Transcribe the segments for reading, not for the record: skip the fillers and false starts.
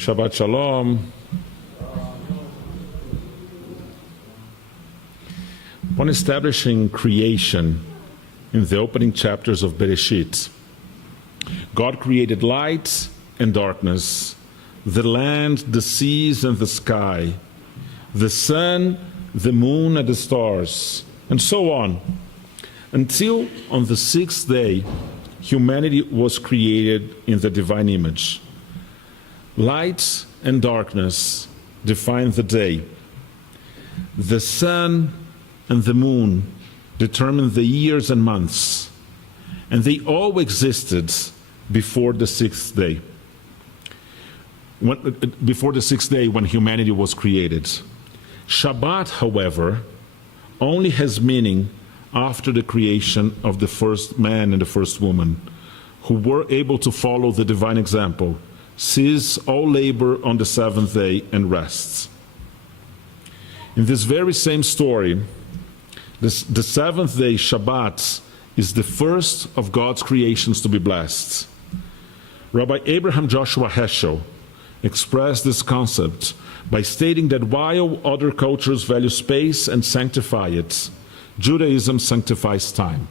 Shabbat Shalom. Upon establishing creation in the opening chapters of Bereshit, God created light and darkness, the land, the seas, and the sky, the sun, the moon, and the stars, and so on, until on the sixth day, humanity was created in the divine image. Light and darkness define the day. The sun and the moon determine the years and months, and they all existed before the sixth day. Before the sixth day when humanity was created. Shabbat, however, only has meaning after the creation of the first man and the first woman, who were able to follow the divine example, cease all labor on the seventh day and rests. In this very same story, the seventh day, Shabbat, is the first of God's creations to be blessed. Rabbi Abraham Joshua Heschel expressed this concept by stating that while other cultures value space and sanctify it, Judaism sanctifies time.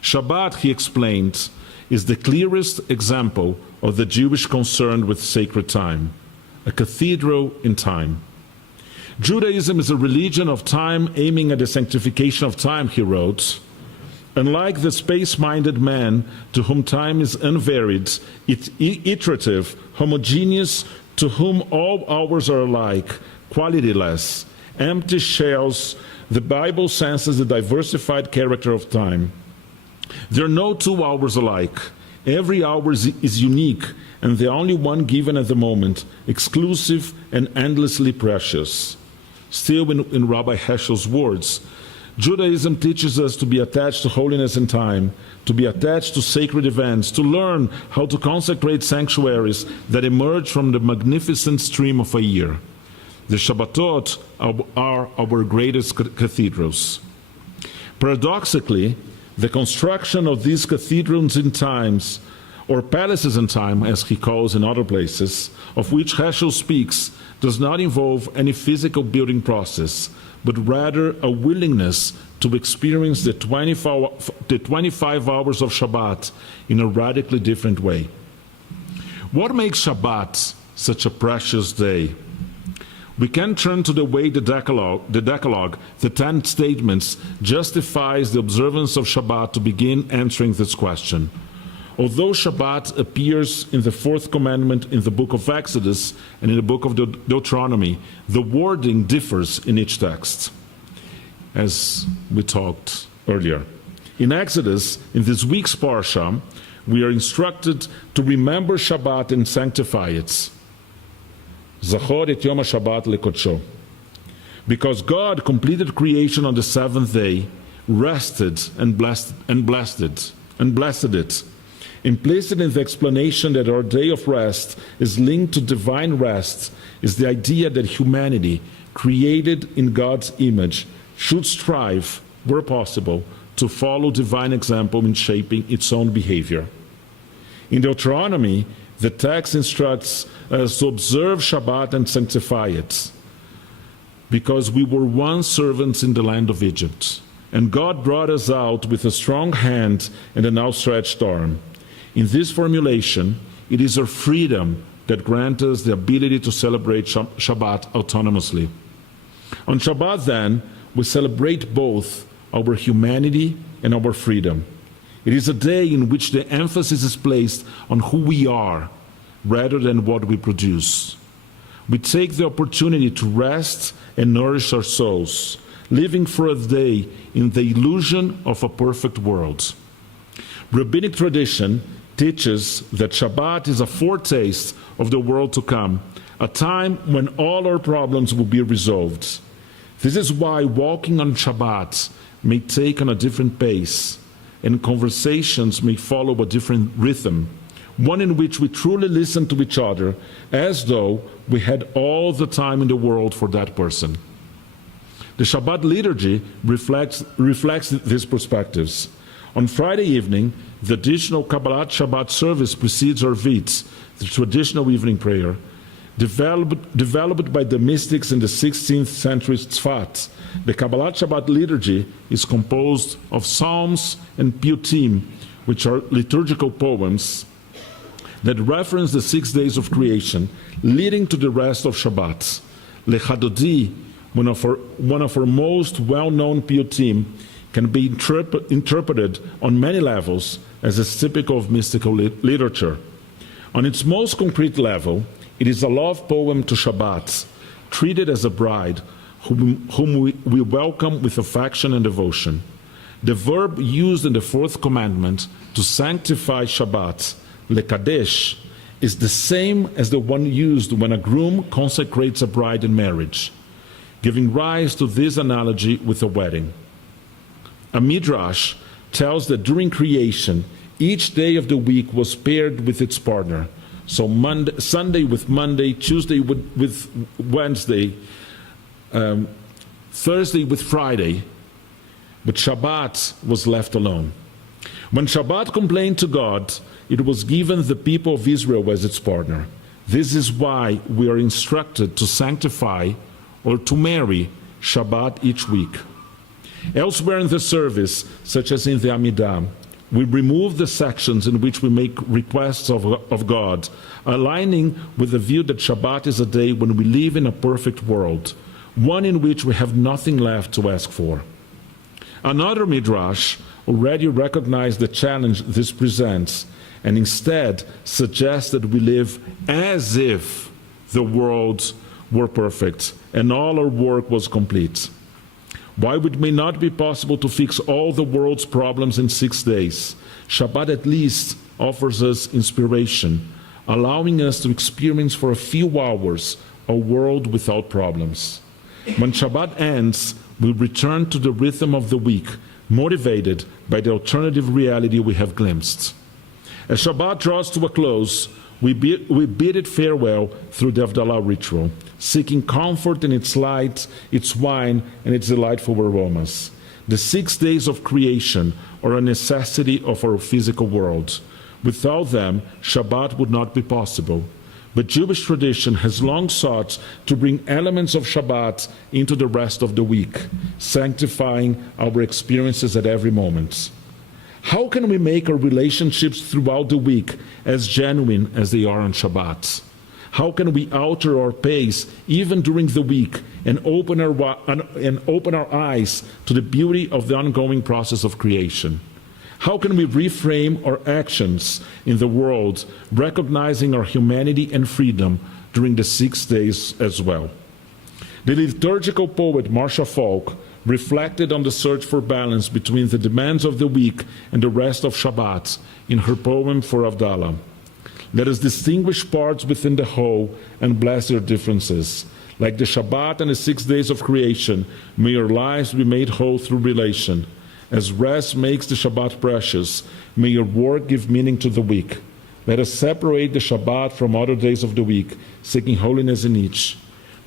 Shabbat, he explained, is the clearest example of the Jewish concern with sacred time, a cathedral in time. Judaism is a religion of time aiming at the sanctification of time, he wrote. Unlike the space-minded man to whom time is unvaried, iterative, homogeneous, to whom all hours are alike, qualityless, empty shells, the Bible senses the diversified character of time. There are no 2 hours alike. Every hour is unique and the only one given at the moment, exclusive and endlessly precious. Still in Rabbi Heschel's words, Judaism teaches us to be attached to holiness and time, to be attached to sacred events, to learn how to consecrate sanctuaries that emerge from the magnificent stream of a year. The Shabbatot are our greatest cathedrals. Paradoxically, the construction of these cathedrals in times, or palaces in time, as he calls in other places, of which Heschel speaks, does not involve any physical building process, but rather a willingness to experience the 25 hours of Shabbat in a radically different way. What makes Shabbat such a precious day? We can turn to the way the Decalogue, the 10 statements, justifies the observance of Shabbat to begin answering this question. Although Shabbat appears in the 4th commandment in the book of Exodus and in the book of Deuteronomy, the wording differs in each text, as we talked earlier. In Exodus, in this week's Parsha, we are instructed to remember Shabbat and sanctify it. Zachor et Yom HaShabbat lekodsho. Because God completed creation on the 7th day, rested and blessed it. Implicit in the explanation that our day of rest is linked to divine rest is the idea that humanity, created in God's image, should strive, where possible, to follow divine example in shaping its own behavior. In Deuteronomy, the text instructs us to observe Shabbat and sanctify it, because we were once servants in the land of Egypt, and God brought us out with a strong hand and an outstretched arm. In this formulation, it is our freedom that grants us the ability to celebrate Shabbat autonomously. On Shabbat, then, we celebrate both our humanity and our freedom. It is a day in which the emphasis is placed on who we are rather than what we produce. We take the opportunity to rest and nourish our souls, living for a day in the illusion of a perfect world. Rabbinic tradition teaches that Shabbat is a foretaste of the world to come, a time when all our problems will be resolved. This is why walking on Shabbat may take on a different pace, and conversations may follow a different rhythm, one in which we truly listen to each other as though we had all the time in the world for that person. The Shabbat liturgy reflects these perspectives. On Friday evening, the additional Kabbalat Shabbat service precedes Arvit, the traditional evening prayer. Developed by the mystics in the 16th century Tzfat, the Kabbalat Shabbat liturgy is composed of psalms and piyutim, which are liturgical poems that reference the 6 days of creation, leading to the rest of Shabbat. Lechadodi, one of our most well-known piyutim, can be interpreted on many levels as is typical of mystical literature. On its most concrete level, it is a love poem to Shabbat, treated as a bride, whom we welcome with affection and devotion. The verb used in the fourth commandment to sanctify Shabbat, lekadesh, is the same as the one used when a groom consecrates a bride in marriage, giving rise to this analogy with a wedding. A midrash tells that during creation, each day of the week was paired with its partner. So Sunday with Monday, Tuesday with Wednesday, Thursday with Friday, but Shabbat was left alone. When Shabbat complained to God, it was given the people of Israel as its partner. This is why we are instructed to sanctify or to marry Shabbat each week. Elsewhere in the service, such as in the Amidah, we remove the sections in which we make requests of God, aligning with the view that Shabbat is a day when we live in a perfect world, one in which we have nothing left to ask for. Another midrash already recognized the challenge this presents and instead suggests that we live as if the world were perfect and all our work was complete. While it may not be possible to fix all the world's problems in 6 days, Shabbat at least offers us inspiration, allowing us to experience for a few hours a world without problems. When Shabbat ends, we return to the rhythm of the week, motivated by the alternative reality we have glimpsed. As Shabbat draws to a close, we bid it farewell through the Havdalah ritual, seeking comfort in its light, its wine, and its delightful aromas. The 6 days of creation are a necessity of our physical world. Without them, Shabbat would not be possible. But Jewish tradition has long sought to bring elements of Shabbat into the rest of the week, sanctifying our experiences at every moment. How can we make our relationships throughout the week as genuine as they are on Shabbat? How can we alter our pace even during the week and open our eyes to the beauty of the ongoing process of creation? How can we reframe our actions in the world, recognizing our humanity and freedom during the 6 days as well? The liturgical poet Marcia Falk reflected on the search for balance between the demands of the week and the rest of Shabbat in her poem for Havdalah. Let us distinguish parts within the whole and bless their differences. Like the Shabbat and the 6 days of creation, may our lives be made whole through relation. As rest makes the Shabbat precious, may your work give meaning to the week. Let us separate the Shabbat from other days of the week, seeking holiness in each.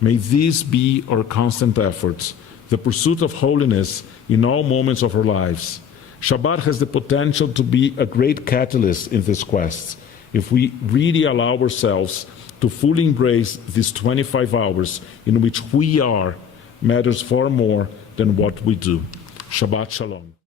May these be our constant efforts, the pursuit of holiness in all moments of our lives. Shabbat has the potential to be a great catalyst in this quest, if we really allow ourselves to fully embrace these 25 hours in which we are matters far more than what we do. Shabbat Shalom.